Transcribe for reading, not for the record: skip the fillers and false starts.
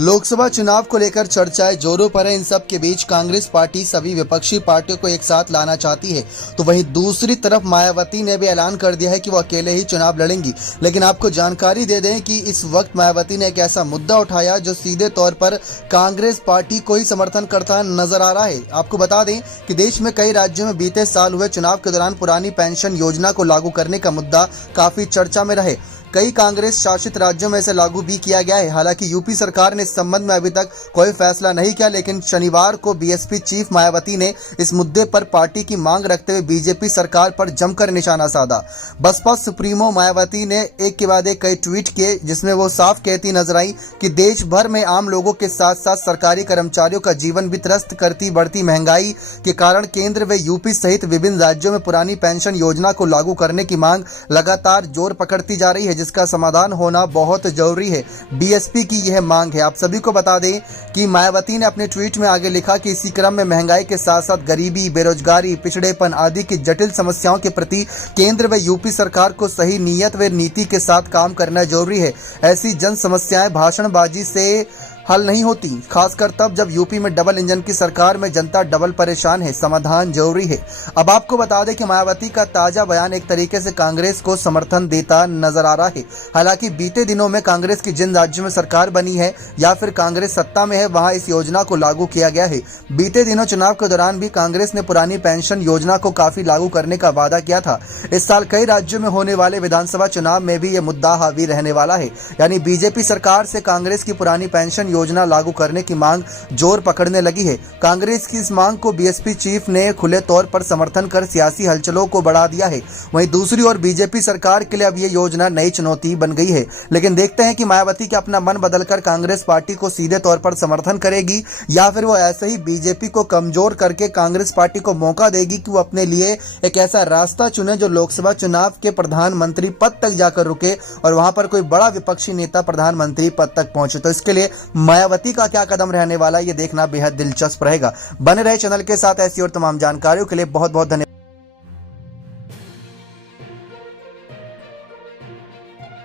लोकसभा चुनाव को लेकर चर्चाएं जोरों पर है। इन सब के बीच कांग्रेस पार्टी सभी विपक्षी पार्टियों को एक साथ लाना चाहती है, तो वहीं दूसरी तरफ मायावती ने भी ऐलान कर दिया है कि वो अकेले ही चुनाव लड़ेंगी। लेकिन आपको जानकारी दे दें कि इस वक्त मायावती ने एक ऐसा मुद्दा उठाया जो सीधे तौर पर कांग्रेस पार्टी को ही समर्थन करता नजर आ रहा है। आपको बता दें कि देश में कई राज्यों में बीते साल हुए चुनाव के दौरान पुरानी पेंशन योजना को लागू करने का मुद्दा काफी चर्चा में रहे। कई कांग्रेस शासित राज्यों में इसे लागू भी किया गया है। हालांकि यूपी सरकार ने इस संबंध में अभी तक कोई फैसला नहीं किया, लेकिन शनिवार को बीएसपी चीफ मायावती ने इस मुद्दे पर पार्टी की मांग रखते हुए बीजेपी सरकार पर जमकर निशाना साधा। बसपा सुप्रीमो मायावती ने एक के बाद एक कई ट्वीट किए, जिसमें वो साफ कहती नजर आई कि देश भर में आम लोगों के साथ साथ सरकारी कर्मचारियों का जीवन भी त्रस्त करती बढ़ती महंगाई के कारण केंद्र व यूपी सहित विभिन्न राज्यों में पुरानी पेंशन योजना को लागू करने की मांग लगातार जोर पकड़ती जा रही है, जिसका समाधान होना बहुत जरूरी है। बीएसपी की यह मांग है। आप सभी को बता दें कि मायावती ने अपने ट्वीट में आगे लिखा कि इसी क्रम में महंगाई के साथ साथ गरीबी, बेरोजगारी, पिछड़ेपन आदि की जटिल समस्याओं के प्रति केंद्र व यूपी सरकार को सही नीयत व नीति के साथ काम करना जरूरी है। ऐसी जन समस्याएं भाषणबाजी से हल नहीं होती, खासकर तब जब यूपी में डबल इंजन की सरकार में जनता डबल परेशान है। समाधान जरूरी है। अब आपको बता दें कि मायावती का ताजा बयान एक तरीके से कांग्रेस को समर्थन देता नजर आ रहा है। हालांकि बीते दिनों में कांग्रेस की जिन राज्यों में सरकार बनी है या फिर कांग्रेस सत्ता में है, वहां इस योजना को लागू किया गया है। बीते दिनों चुनाव के दौरान भी कांग्रेस ने पुरानी पेंशन योजना को काफी लागू करने का वादा किया था। इस साल कई राज्यों में होने वाले विधानसभा चुनाव में भी यह मुद्दा हावी रहने वाला है। यानी बीजेपी सरकार से कांग्रेस की पुरानी पेंशन योजना लागू करने की मांग जोर पकड़ने लगी है। कांग्रेस की इस मांग को बीएसपी चीफ ने खुले तौर पर समर्थन कर सियासी हलचलों को बढ़ा दिया है। वहीं दूसरी ओर बीजेपी सरकार के लिए अब ये योजना नई चुनौती बन गई है। लेकिन देखते हैं कि मायावती के अपना मन बदलकर कांग्रेस पार्टी को सीधे तौर पर समर्थन करेगी या फिर वो ऐसे ही बीजेपी को कमजोर करके कांग्रेस पार्टी को मौका देगी कि वो अपने लिए एक ऐसा रास्ता चुने जो लोकसभा चुनाव के प्रधानमंत्री पद तक जाकर रुके और वहां पर कोई बड़ा विपक्षी नेता प्रधानमंत्री पद तक पहुंचे। तो इसके लिए मायावती का क्या कदम रहने वाला, ये देखना बेहद दिलचस्प रहेगा। बने रहे चैनल के साथ ऐसी और तमाम जानकारियों के लिए बहुत बहुत धन्यवाद।